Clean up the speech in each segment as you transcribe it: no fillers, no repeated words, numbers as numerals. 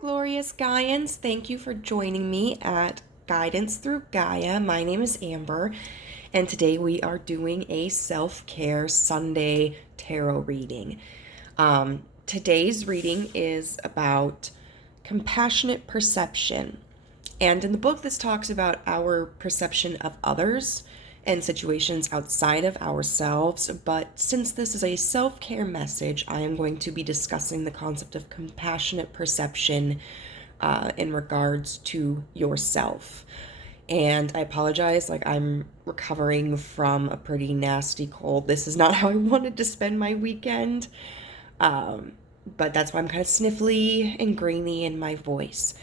glorious Gaians. Thank you for joining me at Guidance Through Gaia. My name is Amber, and today we are doing a self-care Sunday tarot reading. Today's reading is about compassionate perception. And in the book, this talks about our perception of others and situations outside of ourselves. But since this is a self-care message, I am going to be discussing the concept of compassionate perception in regards to yourself. And I apologize, I'm recovering from a pretty nasty cold. This is not how I wanted to spend my weekend. But that's why I'm kind of sniffly and grainy in my voice.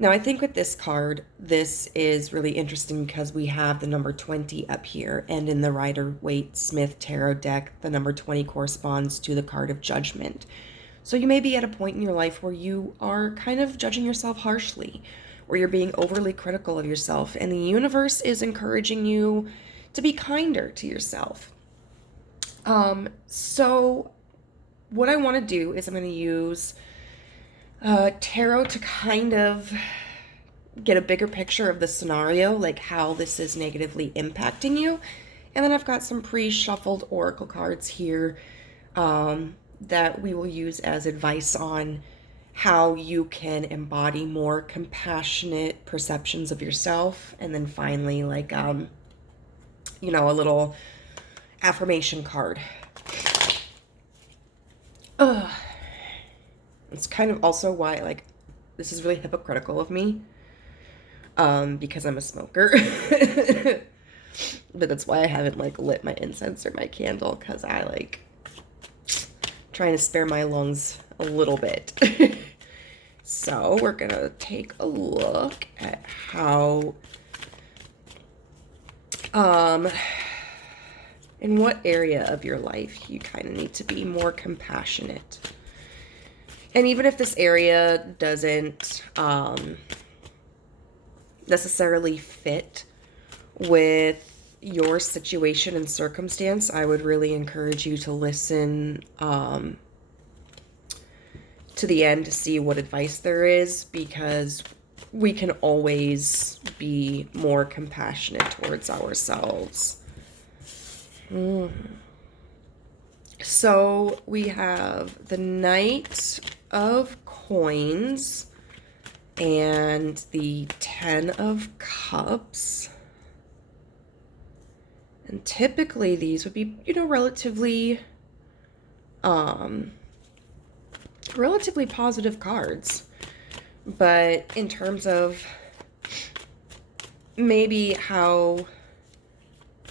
Now, I think with this card, this is really interesting because we have the number 20 up here, and in the Rider-Waite-Smith Tarot deck, the number 20 corresponds to the card of judgment. So you may be at a point in your life where you are kind of judging yourself harshly, or you're being overly critical of yourself, and the universe is encouraging you to be kinder to yourself. So what I want to do is I'm going to use tarot to kind of get a bigger picture of the scenario, like how this is negatively impacting you. And then I've got some pre-shuffled oracle cards here that we will use as advice on how you can embody more compassionate perceptions of yourself. And then finally, a little affirmation card. It's kind of also why, this is really hypocritical of me, because I'm a smoker. But that's why I haven't, lit my incense or my candle, because I, trying to spare my lungs a little bit. So we're going to take a look at how, in what area of your life you kind of need to be more compassionate. And even if this area doesn't necessarily fit with your situation and circumstance, I would really encourage you to listen to the end to see what advice there is, because we can always be more compassionate towards ourselves. So we have the Knight of Coins and the 10 of Cups. And typically these would be, relatively positive cards. But in terms of maybe how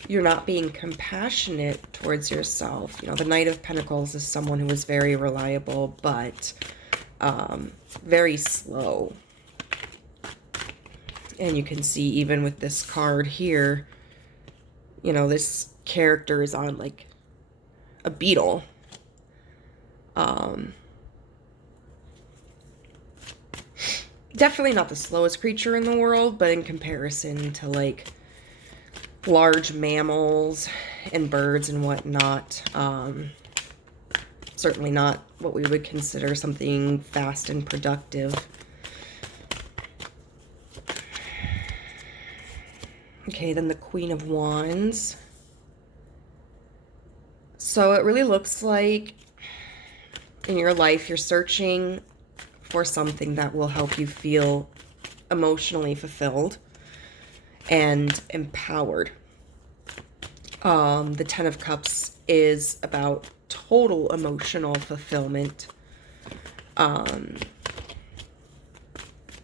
you're not being compassionate towards yourself. The Knight of Pentacles is someone who is very reliable, but very slow. And you can see even with this card here, this character is on a beetle. Definitely not the slowest creature in the world, but in comparison to large mammals and birds and whatnot, certainly not what we would consider something fast and productive. Okay, then the Queen of Wands. So it really looks like in your life you're searching for something that will help you feel emotionally fulfilled and empowered. The 10 of Cups is about total emotional fulfillment. And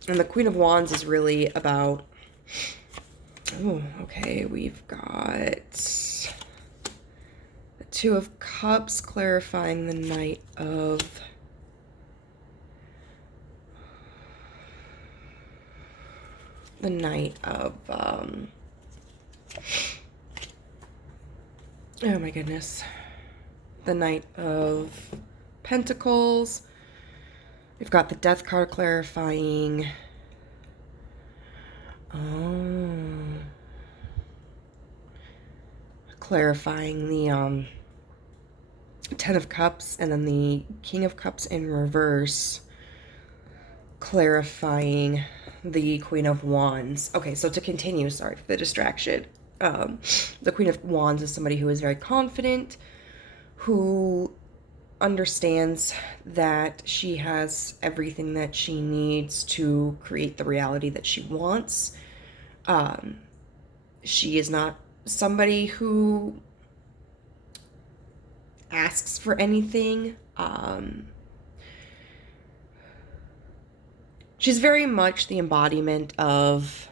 the Queen of Wands is really about, we've got the 2 of Cups clarifying the Knight of oh my goodness, the Knight of Pentacles. We've got the Death card clarifying the 10 of Cups, and then the King of Cups in reverse clarifying the Queen of Wands. Okay, so to continue, sorry for the distraction. The Queen of Wands is somebody who is very confident, who understands that she has everything that she needs to create the reality that she wants. She is not somebody who asks for anything. She's very much the embodiment of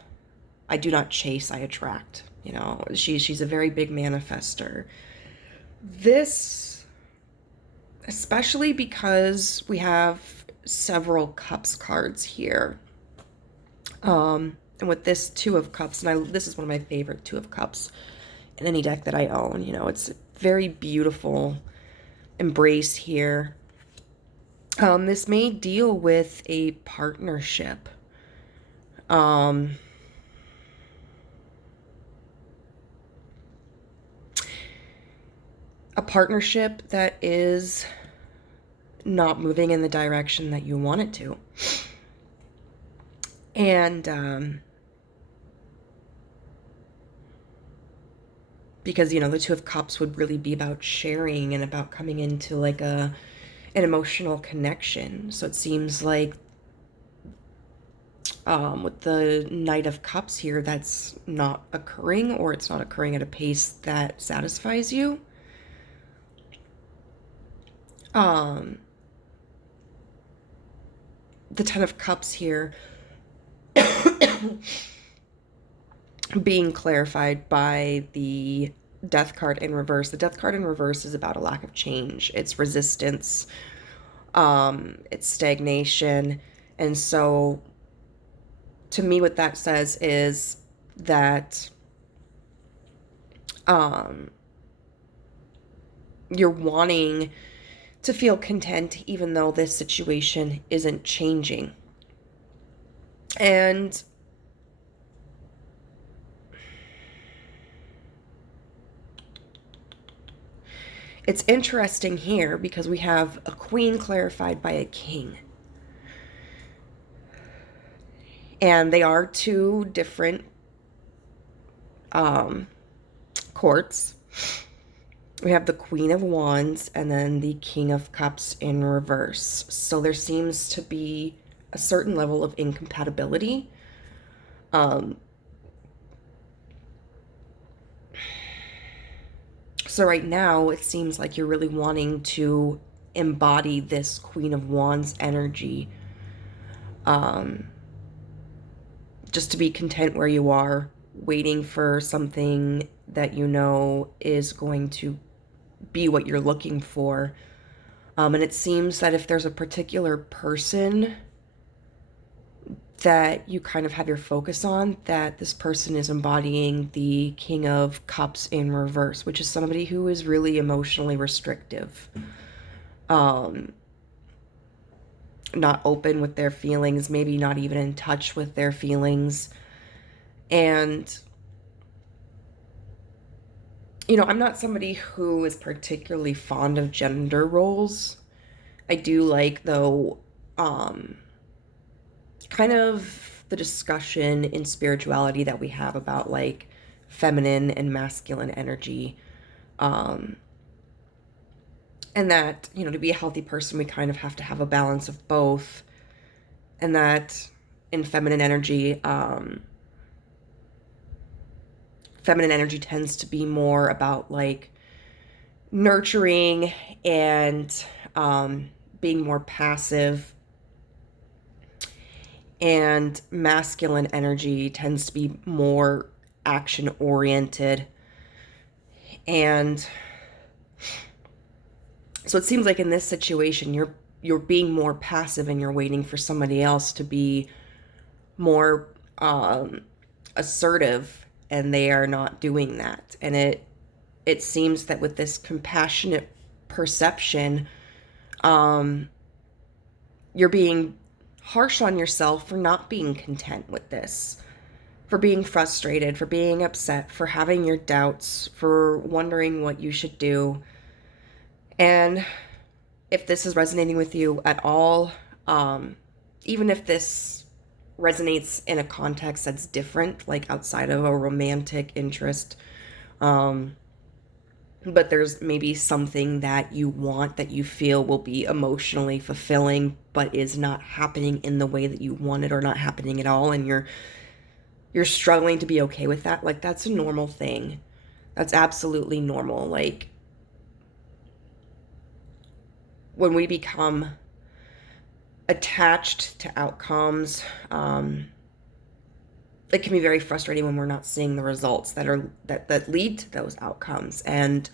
I do not chase, I attract. You know, she's a very big manifester. This, especially because we have several Cups cards here. And with this Two of Cups, and this is one of my favorite Two of Cups in any deck that I own. You know, it's a very beautiful embrace here. This may deal with a partnership. A partnership that is not moving in the direction that you want it to. And because, you know, the Two of Cups would really be about sharing and about coming into like an emotional connection. So it seems like with the Knight of Cups here, that's not occurring, or it's not occurring at a pace that satisfies you. The Ten of Cups here being clarified by the Death card in reverse. The Death card in reverse is about a lack of change. It's resistance. It's stagnation. And so to me, what that says is that you're wanting to feel content even though this situation isn't changing. And it's interesting here because we have a queen clarified by a king. And they are two different courts. We have the Queen of Wands and then the King of Cups in reverse. So there seems to be a certain level of incompatibility. So right now, it seems like you're really wanting to embody this Queen of Wands energy. Just to be content where you are, waiting for something that you know is going to be what you're looking for. And it seems that if there's a particular person that you kind of have your focus on, that this person is embodying the King of Cups in reverse, which is somebody who is really emotionally restrictive. Not open with their feelings, maybe not even in touch with their feelings. And, you know, I'm not somebody who is particularly fond of gender roles. I do like, though, kind of the discussion in spirituality that we have about like feminine and masculine energy. And that, you know, to be a healthy person, we kind of have to have a balance of both. And that in feminine energy tends to be more about like nurturing and being more passive. And masculine energy tends to be more action oriented. And so it seems like in this situation, you're being more passive and you're waiting for somebody else to be more assertive, and they are not doing that. And it seems that with this compassionate perception, you're being harsh on yourself for not being content with this, for being frustrated, for being upset, for having your doubts, for wondering what you should do. And if this is resonating with you at all, even if this resonates in a context that's different, like outside of a romantic interest, but there's maybe something that you want that you feel will be emotionally fulfilling, but is not happening in the way that you want it, or not happening at all, and you're struggling to be okay with that. Like, that's a normal thing. That's absolutely normal. Like, when we become attached to outcomes, it can be very frustrating when we're not seeing the results that lead to those outcomes. And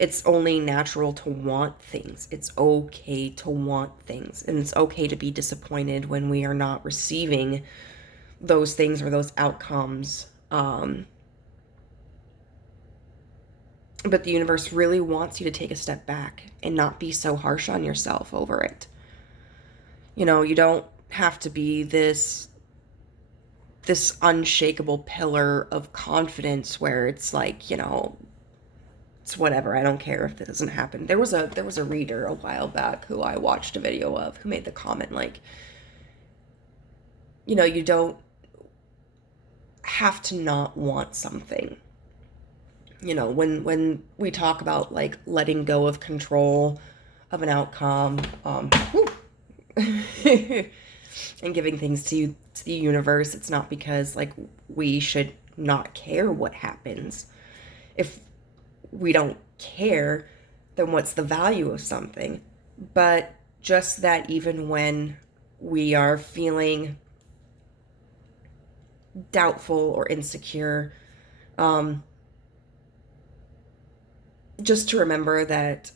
it's only natural to want things. It's okay to want things, and it's okay to be disappointed when we are not receiving those things or those outcomes. But the universe really wants you to take a step back and not be so harsh on yourself over it. You know, you don't have to be this unshakable pillar of confidence where it's like, you know, it's whatever, I don't care if it doesn't happen. There was a reader a while back who I watched a video of, who made the comment, like, you know, you don't have to not want something. You know, when we talk about like letting go of control of an outcome, and giving things to the universe, it's not because like we should not care what happens. If we don't care, then what's the value of something? But just that even when we are feeling doubtful or insecure, just to remember that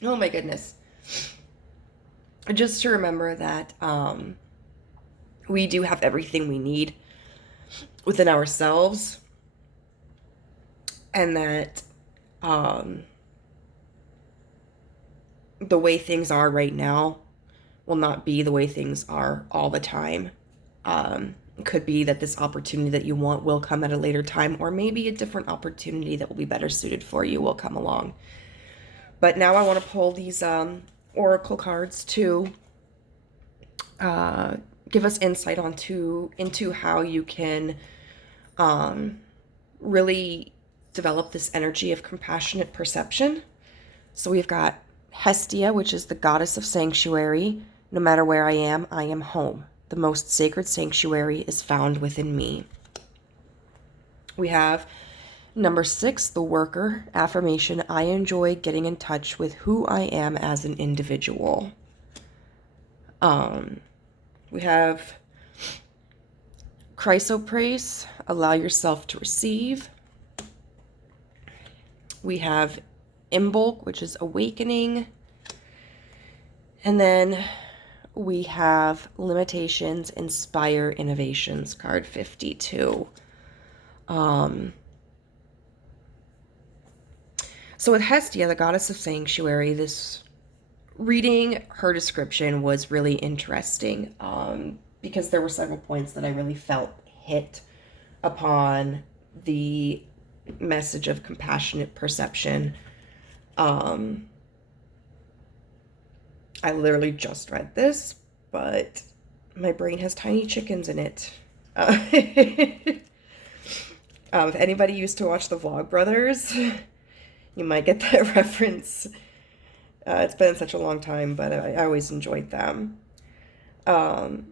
oh my goodness, just to remember that we do have everything we need within ourselves, and that the way things are right now will not be the way things are all the time. It could be that this opportunity that you want will come at a later time, or maybe a different opportunity that will be better suited for you will come along. But now I want to pull these oracle cards to give us insight into how you can really develop this energy of compassionate perception. So we've got Hestia, which is the goddess of sanctuary. No matter where I am home. The most sacred sanctuary is found within me. We have number 6, the worker, affirmation, I enjoy getting in touch with who I am as an individual. We have chrysoprase, allow yourself to receive. We have Imbolc, which is awakening. And then we have limitations, inspire innovations, card 52. So with Hestia, the goddess of sanctuary, this reading, her description was really interesting, because there were several points that I really felt hit upon the message of compassionate perception. I literally just read this, but my brain has tiny chickens in it. If anybody used to watch the Vlogbrothers, you might get that reference. It's been such a long time, but I always enjoyed them. You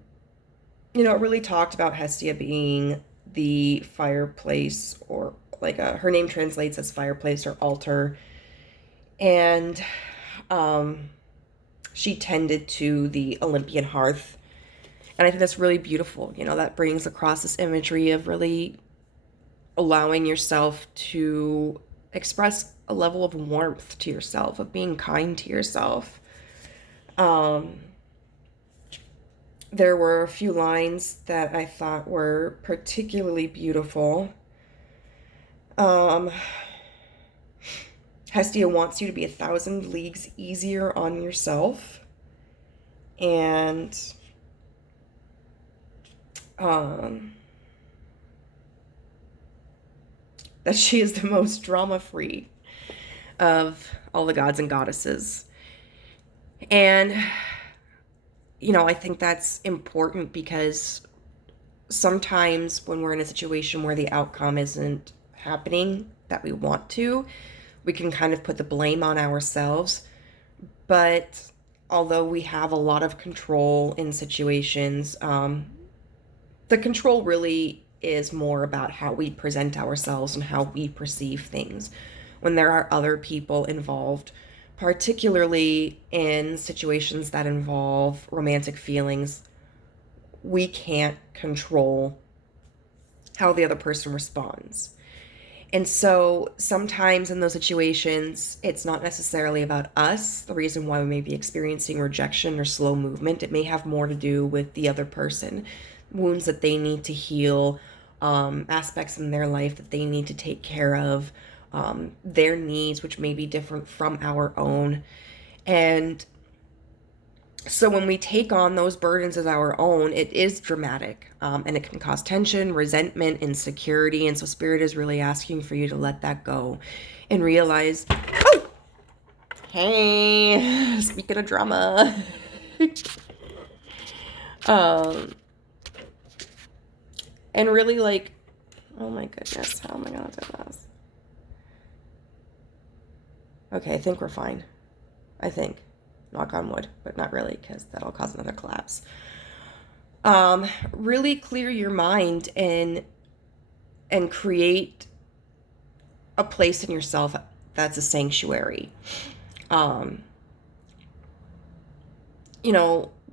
know, it really talked about Hestia being the fireplace, or like her name translates as fireplace or altar. And she tended to the Olympian hearth. And I think that's really beautiful. You know, that brings across this imagery of really allowing yourself to express a level of warmth to yourself, of being kind to yourself. There were a few lines that I thought were particularly beautiful. Hestia wants you to be 1,000 leagues easier on yourself. And that she is the most drama-free. of all the gods and goddesses. And, I think that's important because sometimes when we're in a situation where the outcome isn't happening that we want to, we can kind of put the blame on ourselves. But although we have a lot of control in situations, the control really is more about how we present ourselves and how we perceive things. When there are other people involved, particularly in situations that involve romantic feelings, we can't control how the other person responds. And so sometimes in those situations, it's not necessarily about us, the reason why we may be experiencing rejection or slow movement. It may have more to do with the other person, wounds that they need to heal, aspects in their life that they need to take care of, their needs, which may be different from our own. And so when we take on those burdens as our own, it is dramatic, and it can cause tension, resentment, insecurity. And so Spirit is really asking for you to let that go and realize, oh, hey, speaking of drama, and really like, oh my goodness, how am I gonna do this? Okay, I think we're fine. I think. Knock on wood, but not really, because that'll cause another collapse. Really clear your mind and create a place in yourself that's a sanctuary.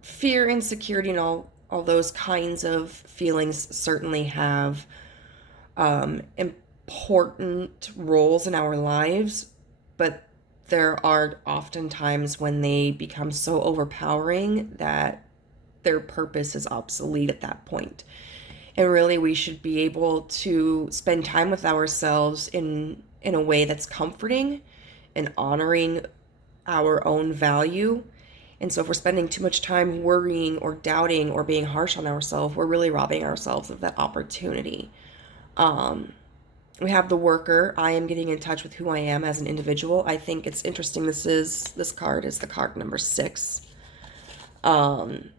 Fear, insecurity, and all those kinds of feelings certainly have important roles in our lives, but there are often times when they become so overpowering that their purpose is obsolete at that point. And really, we should be able to spend time with ourselves in a way that's comforting and honoring our own value. And so if we're spending too much time worrying or doubting or being harsh on ourselves, we're really robbing ourselves of that opportunity. We have the worker. I am getting in touch with who I am as an individual. I think it's interesting. This card is the card number 6. And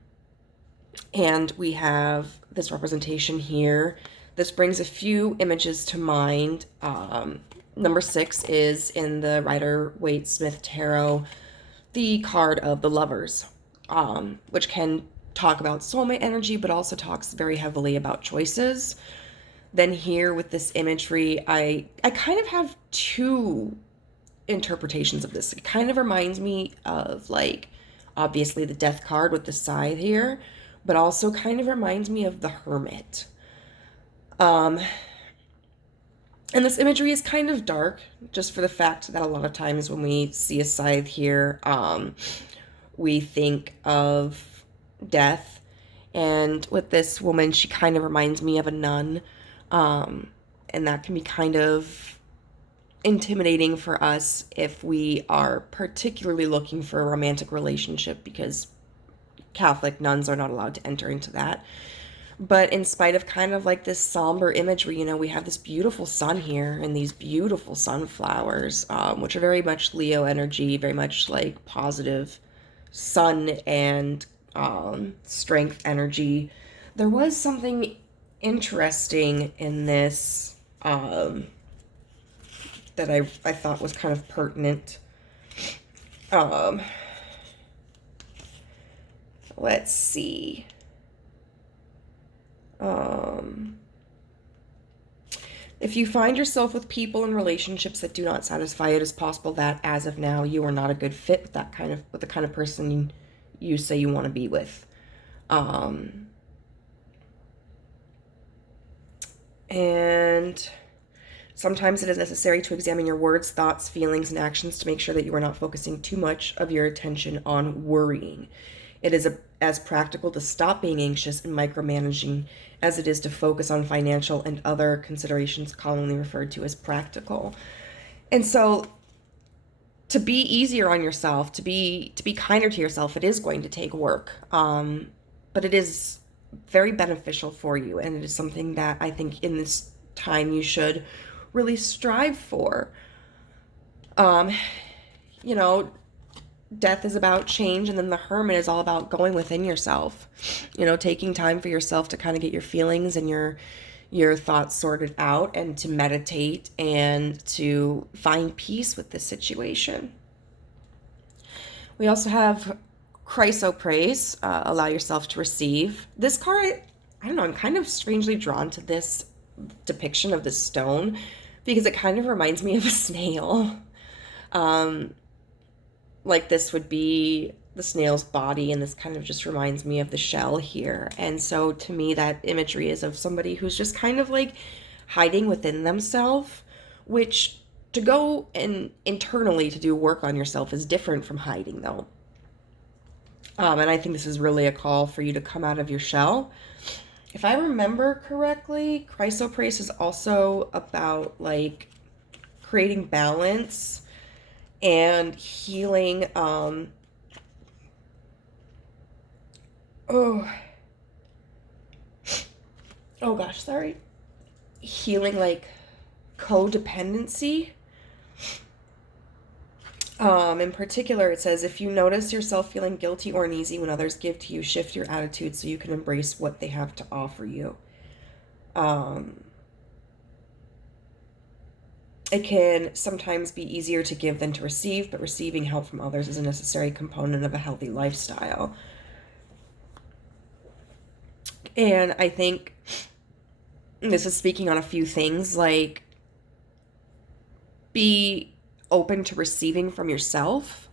we have this representation here. This brings a few images to mind. Number 6 is in the Rider-Waite-Smith Tarot, the card of the Lovers, which can talk about soulmate energy, but also talks very heavily about choices. Then here with this imagery, I kind of have 2 interpretations of this. It kind of reminds me of, like, obviously the Death card with the scythe here, but also kind of reminds me of the Hermit. And this imagery is kind of dark, just for the fact that a lot of times when we see a scythe here, we think of death. And with this woman, she kind of reminds me of a nun. And that can be kind of intimidating for us if we are particularly looking for a romantic relationship, because Catholic nuns are not allowed to enter into that. But in spite of kind of like this somber imagery, we have this beautiful sun here and these beautiful sunflowers, which are very much Leo energy, very much like positive sun and strength energy. There was something interesting in this that I thought was kind of pertinent. Let's see. If you find yourself with people in relationships that do not satisfy, it is possible that as of now you are not a good fit with the kind of person you say you want to be with. And sometimes it is necessary to examine your words, thoughts, feelings, and actions to make sure that you are not focusing too much of your attention on worrying. It is as practical to stop being anxious and micromanaging as it is to focus on financial and other considerations commonly referred to as practical. And so to be easier on yourself, to be kinder to yourself, it is going to take work. But it is very beneficial for you, and it is something that I think in this time you should really strive for. Um, you know, death is about change, and then the hermit is all about going within yourself. Taking time for yourself to kind of get your feelings and your thoughts sorted out, and to meditate and to find peace with this situation. We also have chrysoprase, allow yourself to receive. This card, I don't know, I'm kind of strangely drawn to this depiction of this stone because it kind of reminds me of a snail. Um, like this would be the snail's body, and this kind of just reminds me of the shell here. And so to me, that imagery is of somebody who's just kind of like hiding within themselves, which to go and internally to do work on yourself is different from hiding, though. And I think this is really a call for you to come out of your shell. If I remember correctly, chrysoprase is also about like creating balance and healing. Oh gosh, sorry. Healing like codependency. In particular, it says, if you notice yourself feeling guilty or uneasy when others give to you, shift your attitude so you can embrace what they have to offer you. It can sometimes be easier to give than to receive, but receiving help from others is a necessary component of a healthy lifestyle. And I think this is speaking on a few things, like be open to receiving from yourself.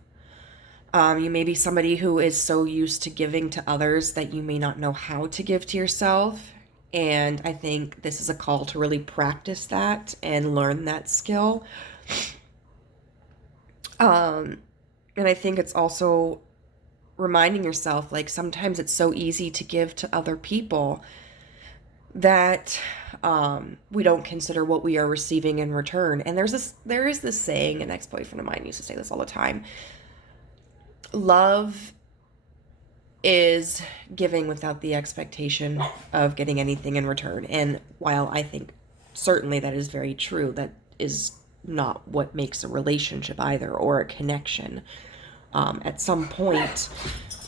You may be somebody who is so used to giving to others that you may not know how to give to yourself. And I think this is a call to really practice that and learn that skill. And I think it's also reminding yourself, like, sometimes it's so easy to give to other people that we don't consider what we are receiving in return. And there is this saying, an ex-boyfriend of mine used to say this all the time: love is giving without the expectation of getting anything in return. And while I think certainly that is very true, that is not what makes a relationship either, or a connection. At some point,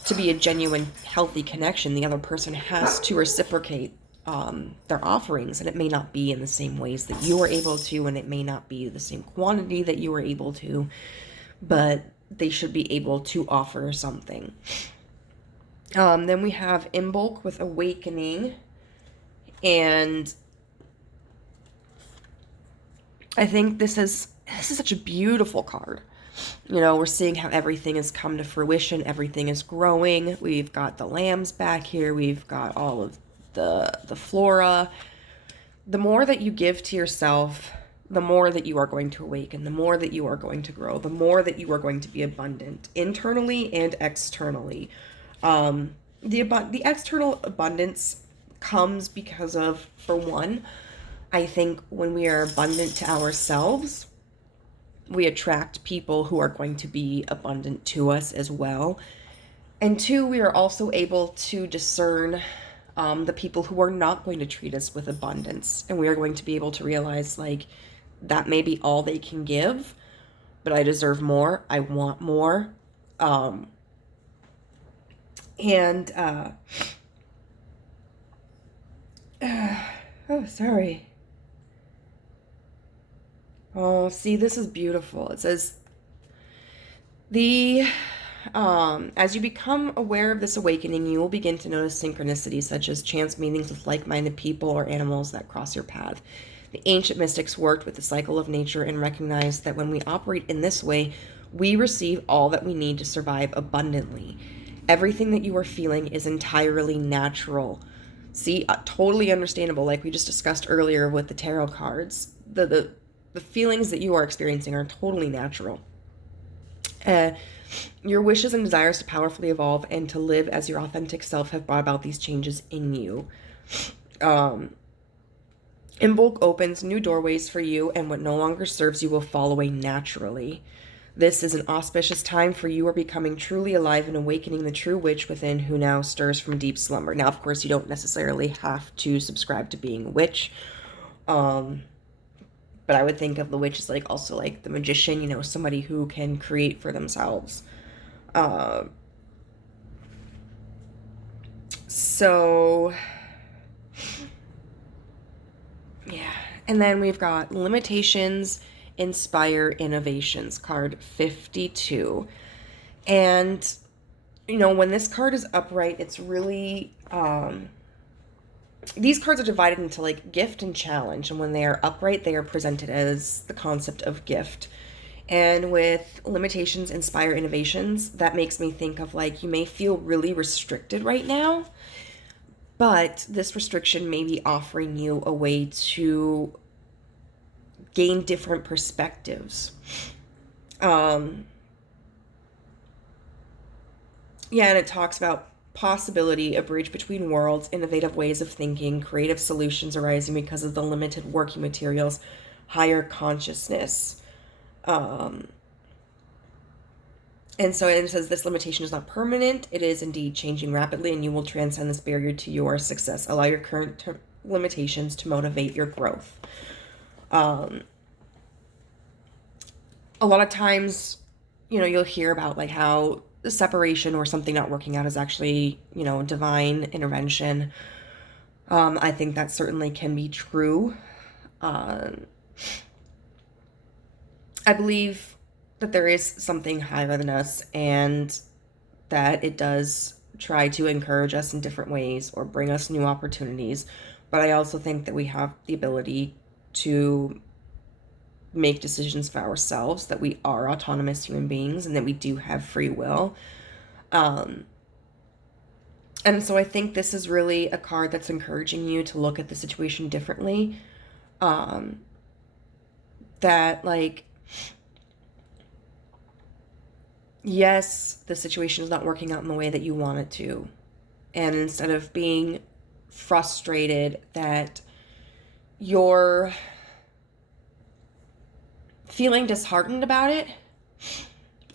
to be a genuine, healthy connection, the other person has to reciprocate their offerings, and it may not be in the same ways that you are able to, and it may not be the same quantity that you are able to, but they should be able to offer something. Then we have Imbolc with Awakening, and I think this is such a beautiful card. We're seeing how everything has come to fruition, everything is growing. We've got the lambs back here, we've got all of the flora. The more that you give to yourself, the more that you are going to awaken, the more that you are going to grow, the more that you are going to be abundant, internally and externally. The external abundance comes because of, for one, I think when we are abundant to ourselves, we attract people who are going to be abundant to us as well. And two, we are also able to discern the people who are not going to treat us with abundance. And we are going to be able to realize, like, that may be all they can give, but I deserve more. I want more. Oh, sorry. Oh, see, this is beautiful. It says, as you become aware of this awakening, you will begin to notice synchronicities such as chance meetings with like-minded people or animals that cross your path. The ancient mystics worked with the cycle of nature and recognized that when we operate in this way, we receive all that we need to survive abundantly. Everything that you are feeling is entirely natural. See, totally understandable, like we just discussed earlier with the tarot cards. The feelings that you are experiencing are totally natural. Your wishes and desires to powerfully evolve and to live as your authentic self have brought about these changes in you. Imbolc opens new doorways for you, and what no longer serves you will fall away naturally. This is an auspicious time for you are becoming truly alive and awakening the true witch within, who now stirs from deep slumber. Now, of course, you don't necessarily have to subscribe to being a witch. But I would think of the witch as like also like the magician, you know, somebody who can create for themselves. Uh, so, yeah. And then we've got limitations, inspire innovations, card 52. And, you know, when this card is upright, it's really, these cards are divided into like gift and challenge. And when they are upright, they are presented as the concept of gift. And with limitations, inspire innovations, that makes me think of like you may feel really restricted right now, but this restriction may be offering you a way to gain different perspectives. Yeah, and it talks about possibility, a bridge between worlds, innovative ways of thinking, creative solutions arising because of the limited working materials, higher consciousness. And so it says this limitation is not permanent. It is indeed changing rapidly, and you will transcend this barrier to your success. Allow your current limitations to motivate your growth. A lot of times, you know, you'll hear about like how the separation or something not working out is actually, you know, divine intervention. I think that certainly can be true. I believe that there is something higher than us and that it does try to encourage us in different ways or bring us new opportunities. But I also think that we have the ability to make decisions for ourselves, that we are autonomous human beings and that we do have free will. And so I think this is really a card that's encouraging you to look at the situation differently. That like, yes, the situation is not working out in the way that you want it to. And instead of being frustrated that you're feeling disheartened about it,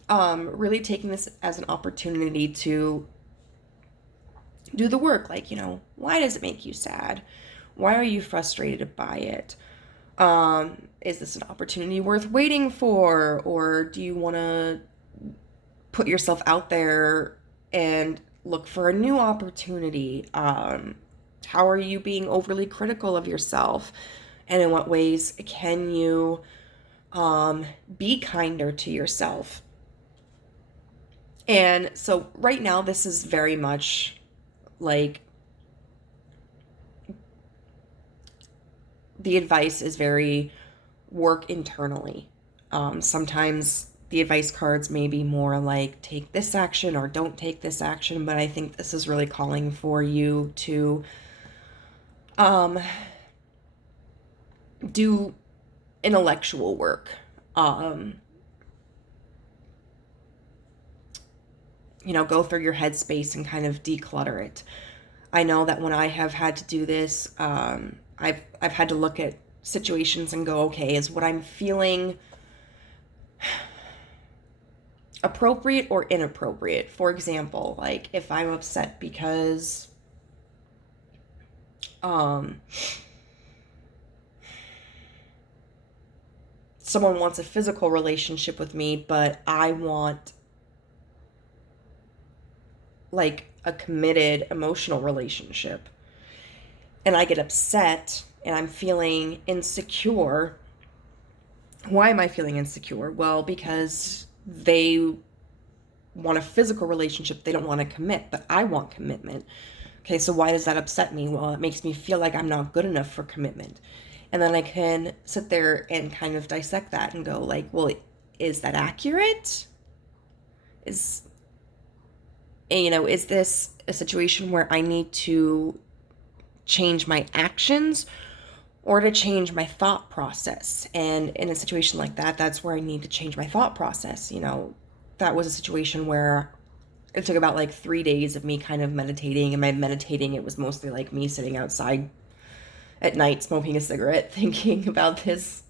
really taking this as an opportunity to do the work. Like, you know, why does it make you sad? Why are you frustrated by it? Is this an opportunity worth waiting for? Or do you want to put yourself out there and look for a new opportunity? How are you being overly critical of yourself? And in what ways can you be kinder to yourself? And so right now, this is very much like the advice is very work internally. Sometimes the advice cards may be more like take this action or don't take this action, but I think this is really calling for you to do intellectual work. You know, go through your headspace and kind of declutter it. I know that when I have had to do this, I've had to look at situations and go, okay, is what I'm feeling appropriate or inappropriate? For example, like if I'm upset because someone wants a physical relationship with me, but I want like a committed emotional relationship, and I get upset and I'm feeling insecure. Why am I feeling insecure? Well, because they want a physical relationship, they don't want to commit, but I want commitment. Okay, so why does that upset me? Well, it makes me feel like I'm not good enough for commitment. And then I can sit there and kind of dissect that and go like, well, is that accurate? Is this a situation where I need to change my actions or to change my thought process? And in a situation like that, that's where I need to change my thought process. You know, that was a situation where it took about like 3 days of me kind of meditating, and by meditating, it was mostly like me sitting outside at night smoking a cigarette thinking about this.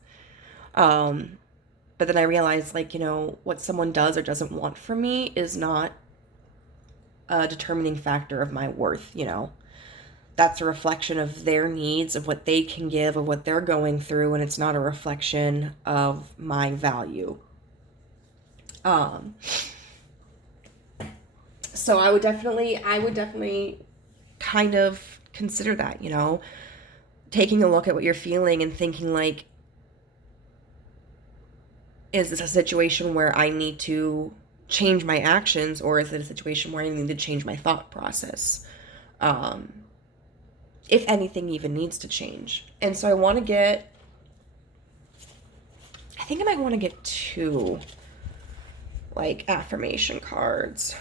But then I realized, like, you know, what someone does or doesn't want from me is not a determining factor of my worth, you know. that's a reflection of their needs, of what they can give, of what they're going through, and it's not a reflection of my value. So I would definitely kind of consider that, you know, taking a look at what you're feeling and thinking like, is this a situation where I need to change my actions, or is it a situation where I need to change my thought process? If anything even needs to change. And so I think I might want to get 2 like affirmation cards.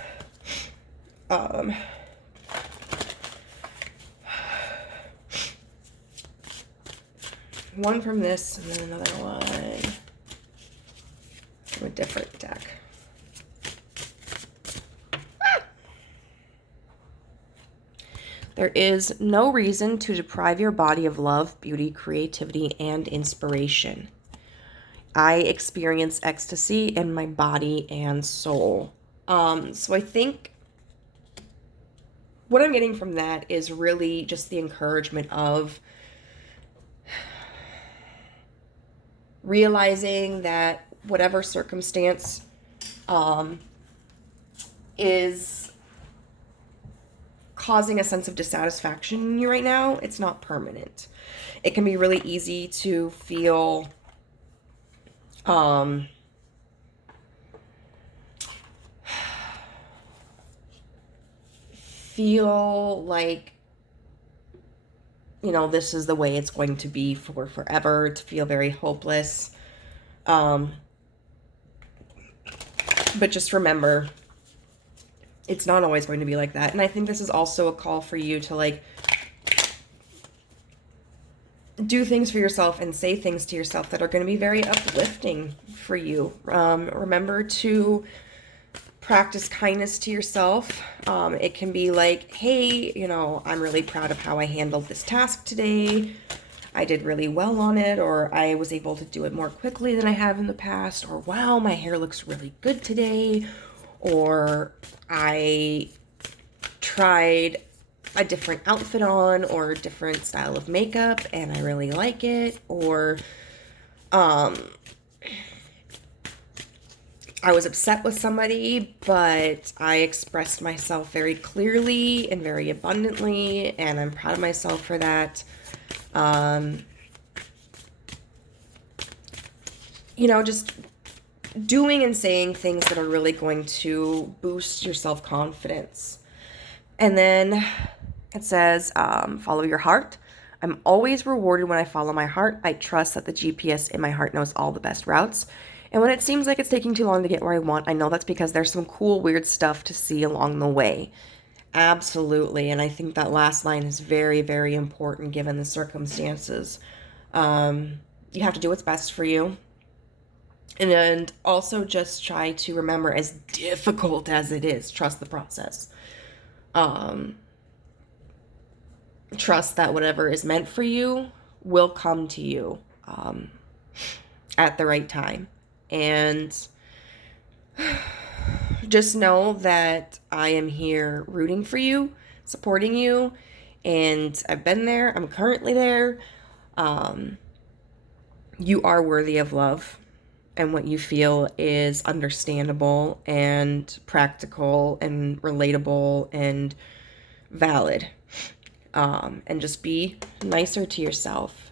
One from this and then another one from a different deck. There is no reason to deprive your body of love, beauty, creativity, and inspiration. I experience ecstasy in my body and soul. So I think what I'm getting from that is really just the encouragement of realizing that whatever circumstance is causing a sense of dissatisfaction in you right now, it's not permanent. It can be really easy to feel like, you know, this is the way it's going to be for forever, to feel very hopeless. But just remember, it's not always going to be like that. And I think this is also a call for you to like do things for yourself and say things to yourself that are going to be very uplifting for you. Remember to practice kindness to yourself. It can be like, hey, you know, I'm really proud of how I handled this task today. I did really well on it, or I was able to do it more quickly than I have in the past, or wow, my hair looks really good today, or I tried a different outfit on or a different style of makeup and I really like it, or I was upset with somebody, but I expressed myself very clearly and very abundantly, and I'm proud of myself for that. You know, just doing and saying things that are really going to boost your self-confidence. And then it says, follow your heart. I'm always rewarded when I follow my heart. I trust that the GPS in my heart knows all the best routes. And when it seems like it's taking too long to get where I want, I know that's because there's some cool, weird stuff to see along the way. Absolutely. And I think that last line is very, very important given the circumstances. You have to do what's best for you. And also just try to remember, as difficult as it is, trust the process. Trust that whatever is meant for you will come to you at the right time. And just know that I am here rooting for you, supporting you, and I've been there. I'm currently there. You are worthy of love, and what you feel is understandable and practical and relatable and valid. And just be nicer to yourself.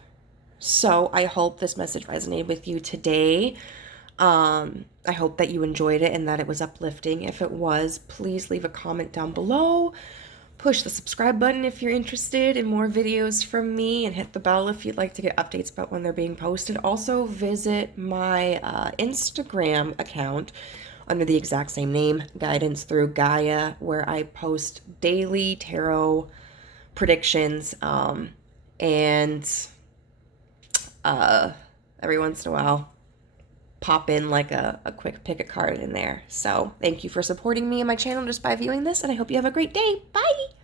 So I hope this message resonated with you today. I hope that you enjoyed it and that it was uplifting. If it was, please leave a comment down below. Push the subscribe button if you're interested in more videos from me, and hit the bell if you'd like to get updates about when they're being posted. Also visit my Instagram account under the exact same name, Guidance Through Gaia, where I post daily tarot predictions, and every once in a while pop in like a quick pick a card in there. So thank you for supporting me and my channel just by viewing this, and I hope you have a great day. Bye!